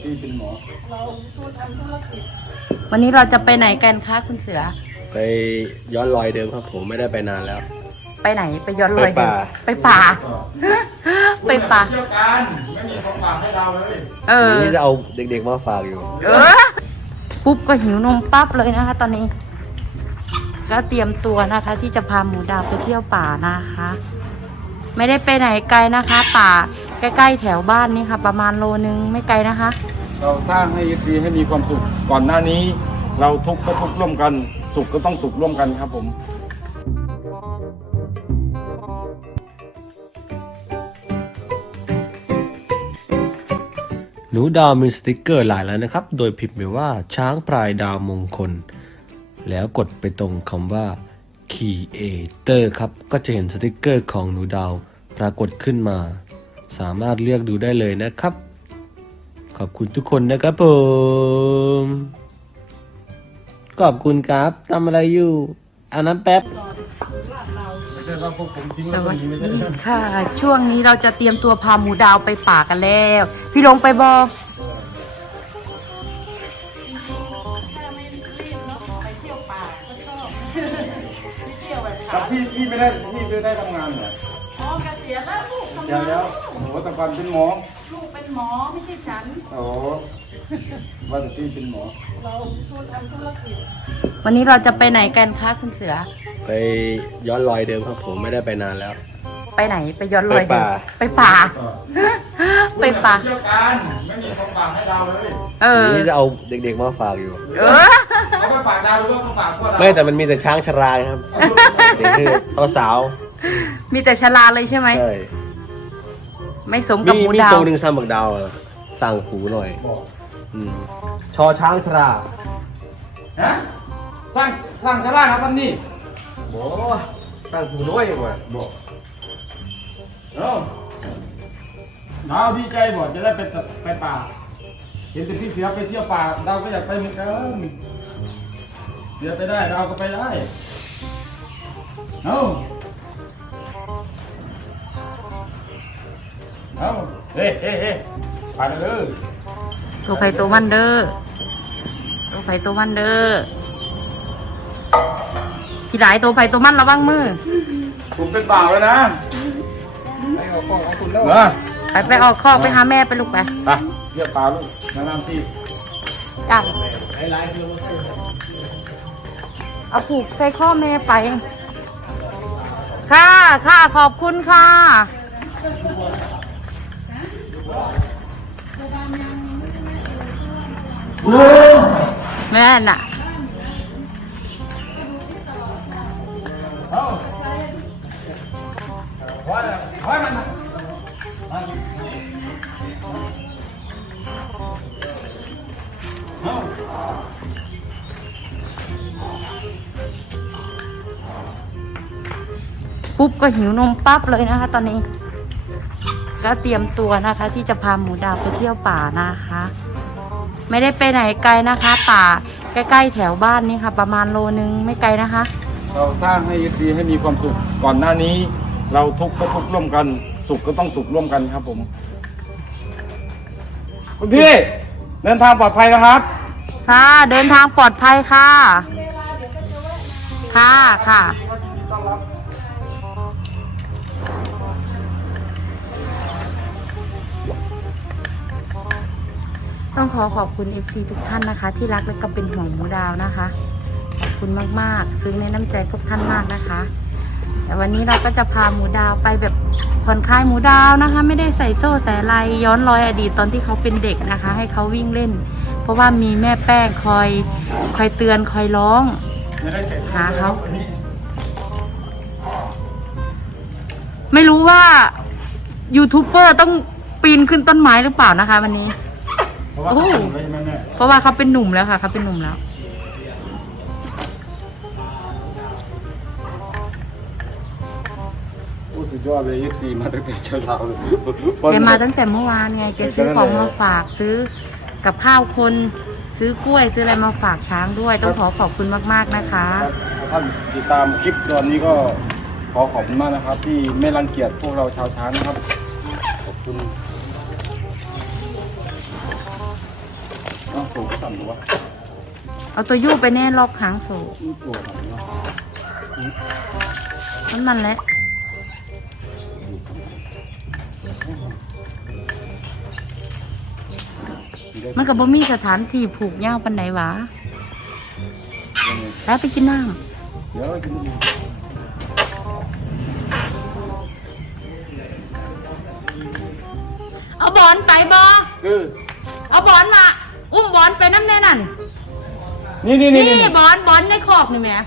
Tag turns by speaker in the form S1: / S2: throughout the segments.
S1: ที่เป็นหมอ
S2: เราทำธุรกิจวันนี้เราจะไปไหนกันคะคุณเสือ
S3: ไปย้อนรอยเดิมครับผมไม่ได้ไปนานแล้ว
S2: ไปไหนไปย้อนรอยเดิมไปป่าไปป่าเที่ยวกันไม่มีของฝากให้เราเลย
S3: นี่จะเอาเด็กๆมาฝากอยู่
S2: ปุ๊บก็หิวนมปั๊บเลยนะคะตอนนี้ก็เตรียมตัวนะคะที่จะพาหมูดาวไปเที่ยวป่านะคะไม่ได้ไปไหนไกลนะคะ ป่าใกล้ๆแถวบ้านนี่ค่ะประมาณโลนึงไม่ไกลนะคะ
S1: เราสร้างให้ FC ให้มีความสุขก่อนหน้านี้เราทุกข์ก็ทุกข์ร่วมกันสุขก็ต้องสุขร่วมกันครับผม
S3: หนูดาวมีสติกเกอร์หลายแล้วนะครับโดยพิมพ์ไปว่าช้างพลายดาวมงคลแล้วกดไปตรงคำว่า Creator ครับก็จะเห็นสติกเกอร์ของหนูดาวปรากฏขึ้นมาสามารถเลือกดูได้เลยนะครับขอบคุณทุกคนนะครับผมขอบคุณครับทำอะไรอยู่เอาน้ำแป๊บ
S2: สวัสดีค่ะช่วงนี้เราจะเตรียมตัวพาหมูดาวไปป่ากันแล้วพี่ลงไปบอก
S1: ครับพี่ไม่ได้ทำงานเหรอ
S2: อ๋อเกษียณแล้วลูกทำงาน
S1: แล้วโอ้แต่ก่อนเป็นหมอ
S2: ลูกเป็นหมอไม่ใช่ฉัน
S1: โอ้ว่าแต่พี่เป็นหมอ
S2: เราทำธุรกิจวันนี้เราจะไปไหนกันคะคุณเสือ
S3: ไปย้อนรอยเดิมครับผมไม่ได้ไปนานแล้ว
S2: ไปไหนไปย้อนรอยเดิมไปป่าไปป่า
S1: เที่ยวกันไม่มีของฝากให้เราเลย
S3: นี่จะเอาเด็กๆมาฝากอยู่
S1: เขาไปฝากดาวหรือว่าเขาฝากพวกเรา
S3: ไม่แต่มันมีแต่ช้างชราครับเด็กคือสาว
S2: มีแต่ชราเลยใช่ไหม
S3: ใช่
S2: ไม่สมกับหมูดาว
S3: มีตัวหนึ่งซ้ำบักดาวสั่งหูหน่อยชอช้างชรา
S1: ฮะสร้างชรานะซ้ำนี่
S3: บ่สั่งหูน้อยกว่าบ่
S1: ดาวดีใจบ่จะได้ไปป่าเห็นแต่พี่เสือไปเที่ยวป่าดาวก็อยากไปเหมือนกันเสือไปได้ดาวก็ไปได้เอาเฮ้ไปเลย
S2: ตัวไฟตัวมันเด้อตัวไฟตัวมันเด้อพี่หลายตัวไฟตัวมันระวังมือ
S1: ผมเป็นบ่าวแล้วนะไปออกข้อของคุณแล้ว
S2: ไปออกข้อไปหาแม่ไปลูกไป
S1: เรียกปลาลูกน้ำที่
S2: จ้ะเอาผูกใส่ข้อแม่ไปค่ะขอบคุณค่ะแม่น่ะปุ๊บก็หิวนมปั๊บเลยนะคะตอนนี้ก็เตรียมตัวนะคะที่จะพาหมูดาวไปเที่ยวป่านะคะไม่ได้ไปไหนไกลนะคะ ป่าใกล้ๆแถวบ้านนี่ค่ะประมาณโลนึงไม่ไกลนะคะ
S1: เราสร้างให้ FC ให้มีความสุขก่อนหน้านี้เราทุกข์ก็ทุกข์ร่วมกันสุขก็ต้องสุขร่วมกันครับผมคุณพี่เดินทางปลอดภัยนะครับ
S2: ค่ะเดินทางปลอดภัยค่ะค่ะต้องขอบคุณ FC ทุกท่านนะคะที่รักและก็เป็นห่วงหมูดาวนะคะขอบคุณมากๆซึ้งในน้ำใจพวกท่านมากนะคะแต่วันนี้เราก็จะพาหมูดาวไปแบบผ่อนคลายหมูดาวนะคะไม่ได้ใส่โซ่ใส่อะไรย้อนรอยอดีตตอนที่เขาเป็นเด็กนะคะให้เขาวิ่งเล่นเพราะว่ามีแม่แป้งคอยเตือนคอยร้องหาเขาไม่รู้ว่ายูทูบเบอร์ต้องปีนขึ้นต้นไม้หรือเปล่านะคะวันนี้เพราะว่าเขาเป็นหนุ่มแล้วค่ะเขาเป็นหนุ่มแล้ว
S1: สุดยอดเลย FC มาตั้งแต่เช้าเลย
S2: แกมาตั้งแต่เมื่อวานไงแกซื้อของมาฝากซื้อกับข้าวคนซื้อกล้วยซื้ออะไรมาฝากช้างด้วยต้องขอบคุณมากๆนะคะ
S1: ท่านติดตามคลิปตอนนี้ก็ขอบคุณมากนะครับที่ไม่รังเกียจพวกเราชาวช้างนะครับขอบคุณสูงสั่นหรือวะ
S2: เอาตัวยู่ไปแน่รอบค้างโซ่
S1: นี่ตัวอะไรวะ
S2: มันแหละมันกับบ่มีสถานที่ผูกย่างปันไหนวะแล้วไปกินน้
S1: เดี๋ยวกินดี
S2: ำเอาบอนไปบอ
S1: คือ
S2: เอาบอนมา อุ้มบอนไปน้ำแน่นั่น
S1: นี่
S2: บอนในคอกนี่แหม่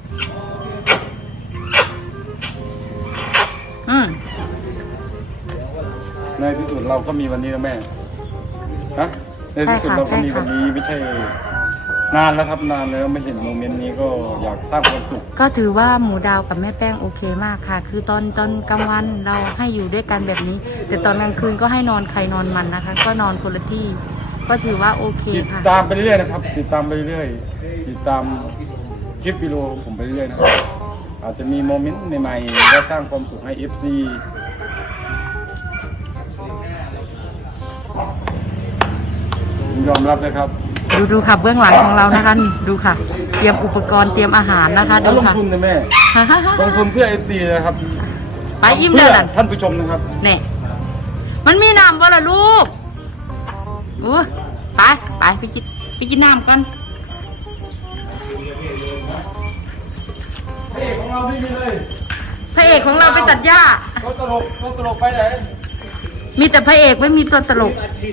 S1: ในที่สุดเราก็มีวันนี้นะแม่ฮะในที่สุดเราก็มีวันนี้ไม่ใช่นานแล้วครับนานแล้วไม่เห็นโมเมนต์นี้ก็อยากสร้างความสุข
S2: ก็ถือว่าหมูดาวกับแม่แป้งโอเคมากค่ะ คือตอนกลางวันเราให้อยู่ด้วยกันแบบนี้ แต่ตอนกลางคืนก็ให้นอนใครนอนมันนะคะ ก็นอนคนละที่ ก็ถือว่าโอเค
S1: ติด
S2: ค่ะ
S1: ตามไปเรื่อยๆนะครับติดตามไปเรื่อยติดตามคลิปวิดีโอของผมไปเรื่อยนะครับอาจจะมีโมเมนต์ใหม่ๆและสร้างความสุขให้ FC ผมยอมรับเลยครับ
S2: ดูค่ะเบื้องหลังของเรานะคะนี่ดูค่ะ เตรียมอุปกรณ์เตรียมอาหารนะคะ
S1: แล้ว
S2: ดู
S1: ลง
S2: ค่ะ
S1: ทุนนะแม่ ลงทุนเพื่อ FC นะครับ
S2: ไปอิ่มเด้อนั่น
S1: ท่านผู้ชมนะครับ
S2: เนี่ยมันมีน้ำบ่ล่ะลูกอู้ไปกินน้ำกัน
S1: เอกของเราไม่มีเลย
S2: พระเอกของเราไปตัดหญ้า
S1: ตัวตลกไปไหน
S2: มีแต่พระเอกไม่มีตัวตลก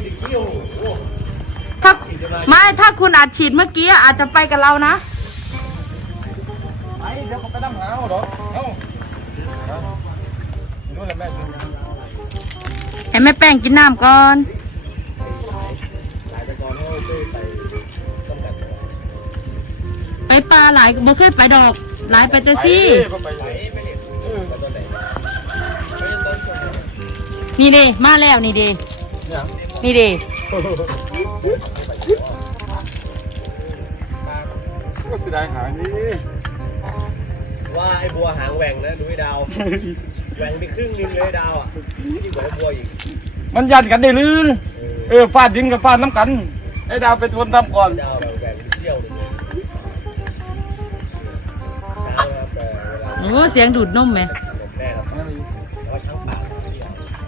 S2: ถ้าคุณอัดฉีดเมื่อกี้อาจจะไปกับเรานะ
S1: ไปเดี๋ยวเขาไปนั่งหาเอาเหรอเอ้านู่นแหละแม่
S2: ให้แม่แป้งกินน้ำก่อนไปปลาหลายบ่เคยไปดอกหลายไปแต่ซี่นี่เด้มาแล้วนี่เด้นี่เด้
S1: ก็เสียดายหานี่
S4: ว่าไอ้บัวหางแหว่งนะดูไอ้ดาวแหว่งไปครึ่งนึงเลยดาวอ่ะที่เหมือนบัวอีก
S1: มันยันกันได้ลื่นฟาดดินกับฟาดน้ำกันไอ้ดาวไปทวนทำก่อน
S4: ดาวแบบแหว่งไปเที่ยวเลยช้างครับแต่เวลา
S2: โอ้เสียงดูดนมไหม
S4: ผมแม่ครับแล้วก็ช้างป่าเที่ยว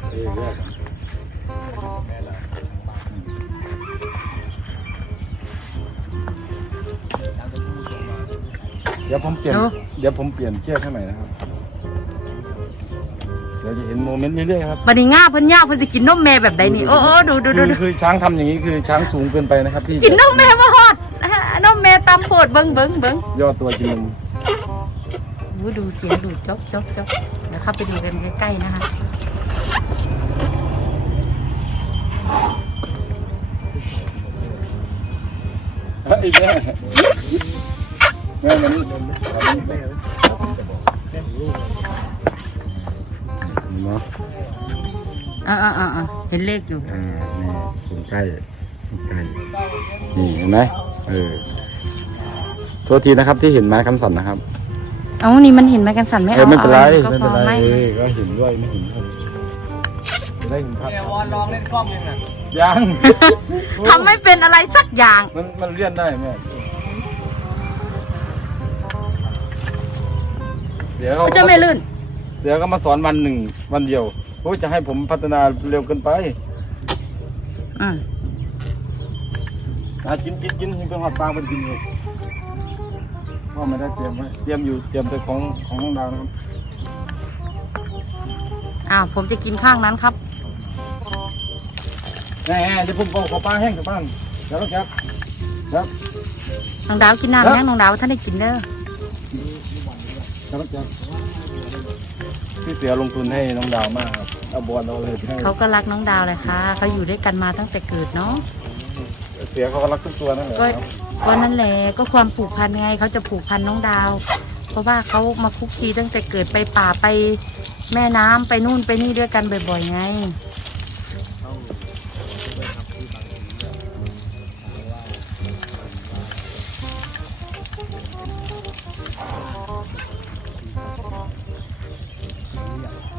S4: แม่เรา
S1: เดี๋ยวผมเปลี่ยนเชือกให้ใหม่นะครับเดี๋ยวจะเห็นโมเมนต์เรื่อยๆครับ
S2: บัดนี้ง่าเพิ่นย่าเพิ่นจะกินนมแม่แบบใดนี่โอ้ดู
S1: คือช้างทำอย่างนี้คือช้างสูงเกินไปนะครับพี่
S2: กินนมแม่บ่ฮอดนมแม่ตำโพดเบิ่ง
S1: ย่อตัวกินนม
S2: โอ้ดูเสียงดูดจ๊อบเดี๋ยวเข้าไปดูกันใกล้ๆนะคะ
S1: ไอ้แม่มันนี่เนาะ
S2: เห็นเลขอยู่
S1: นี่สูงใกล้นี่เห็นไหมโทษทีนะครับที่เห็นไม้คันสั่นนะครับ
S2: เอานี่มันเห็นไหมกันสั่นไม่เอา
S1: ไม่เป็นไร
S2: ก็
S1: ไม่
S2: พ
S1: เป็
S2: อน
S1: ไร
S2: ไม่
S1: ก็เห็นด้วยไม่เห็นครับจะได้เห็นภาพ
S4: แม่วอนลองเล่นกล้องยังไง
S1: ยัง
S2: ทำไม่เป็นอะไรสักอย่าง
S1: มันเลื่อนได้แม่เสียเขา
S2: จะไม่ลื่น
S1: เสียก็มาสอนวันเดียวโอ้ยจะให้ผมพัฒนาเร็วเกินไป
S2: อืม
S1: กินให้เป็นหอดปลาเป็นกินอยู่พ่อไม่ได้เตรียมไว้เตรียมแต่ของน้องดาวนะครับ
S2: ผมจะกินข้างนั้นครับ
S1: แน่เดี๋ยวผมขอปลาแห้งกับบ้านเดี๋ยวครับ
S2: น้องดาวกินน้ำยังน้องดาวท่านได้กินเด้อ
S1: พี่เสือลงทุนให้น้องดาวมากครับเอาบอลเอาเลยให้
S2: เขาก็รักน้องดาวเลยค่ะเขาอยู่ด้วยกันมาตั้งแต่เกิดเนาะ
S1: เสือเขาก็รักทุกตัวนั่นแหละ
S2: ก็
S1: ครับ
S2: ก็นั่นแหละก็ความผูกพันไงเขาจะผูกพันน้องดาว เพราะว่าเขามาคุกคีตั้งแต่เกิดไปป่าไปแม่น้ำไปนู่นไปนี่ด้วยกันบ่อยๆไง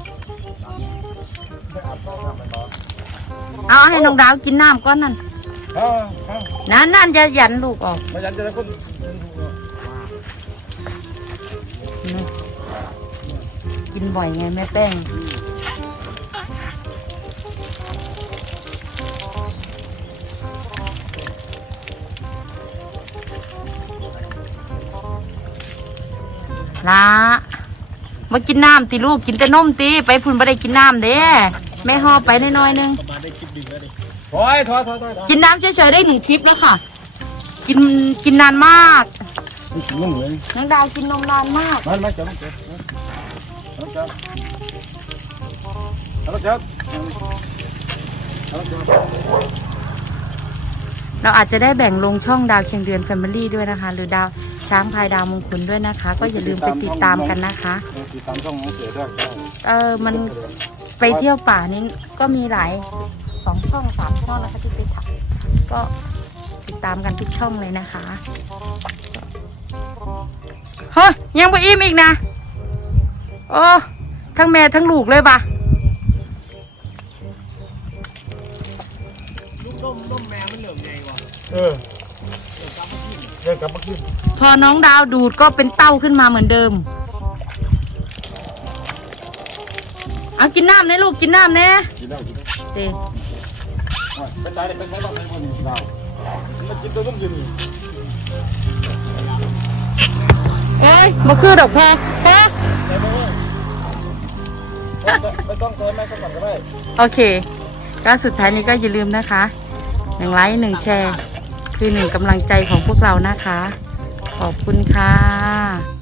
S2: เอาให้น้องดาวกินน้ำก้อนนั่นนั่นจะยันลูกออก
S1: มายันจะได้คน
S2: กินบ่อยไงแม่แป้งละมากินน้ำตีลูกกินแต่นมตีไปพุ่นไม่ได้กินน้ำเด้แม่ห่อไปน้อยๆนึง
S1: ถอยถอย
S2: กินน้ำเฉยๆได้1 ทริปแล้วค่ะ กินนานมาก
S1: นุ่มเลย
S2: น้องดาวกินนมนานมาก
S1: ไม่เจ็บเจ็บเจ็บเจ็บ
S2: เราอาจจะได้แบ่งลงช่องดาวเคียงเดือนแฟมิลี่ด้วยนะคะ หรือดาวช้างพายดาวมงคลด้วยนะคะ ก็อย่าลืมไปติดตามกันนะคะ
S1: ติดตามช่องน้องเสือด้วย
S2: มันไปเที่ยวป่านี้ก็มีหลาย2 ช่อง 3 ช่องนะคะที่ไปถ่ายก็ติดตามกันทุกช่องเลยนะคะเฮ้ยยังไปอิ่มอีกนะโอ้ทั้งแม่ทั้งลูกเลยปะ
S4: ต้มแมวมันเหลือมไงวะ
S1: เดินกลับมาขึ้น
S2: พอน้องดาวดูดก็เป็นเต้าขึ้นมาเหมือนเดิมเอากินน้ำนะลูกกินน้ำนะ
S1: กินได้
S2: เจ
S1: เป็นใจเป็นใจต้องใช้คนเรามันกินตัวต้องกิน
S2: เอ้ยมาคือดอกพอ
S1: ไม่ต้องเติมไม่ต้องก่อนก็ได้
S2: โอเคก็สุดท้ายนี้ก็อย่าลืมนะคะ1 ไลค์ 1 แชร์คือ1 กำลังใจของพวกเรานะคะขอบคุณค่ะ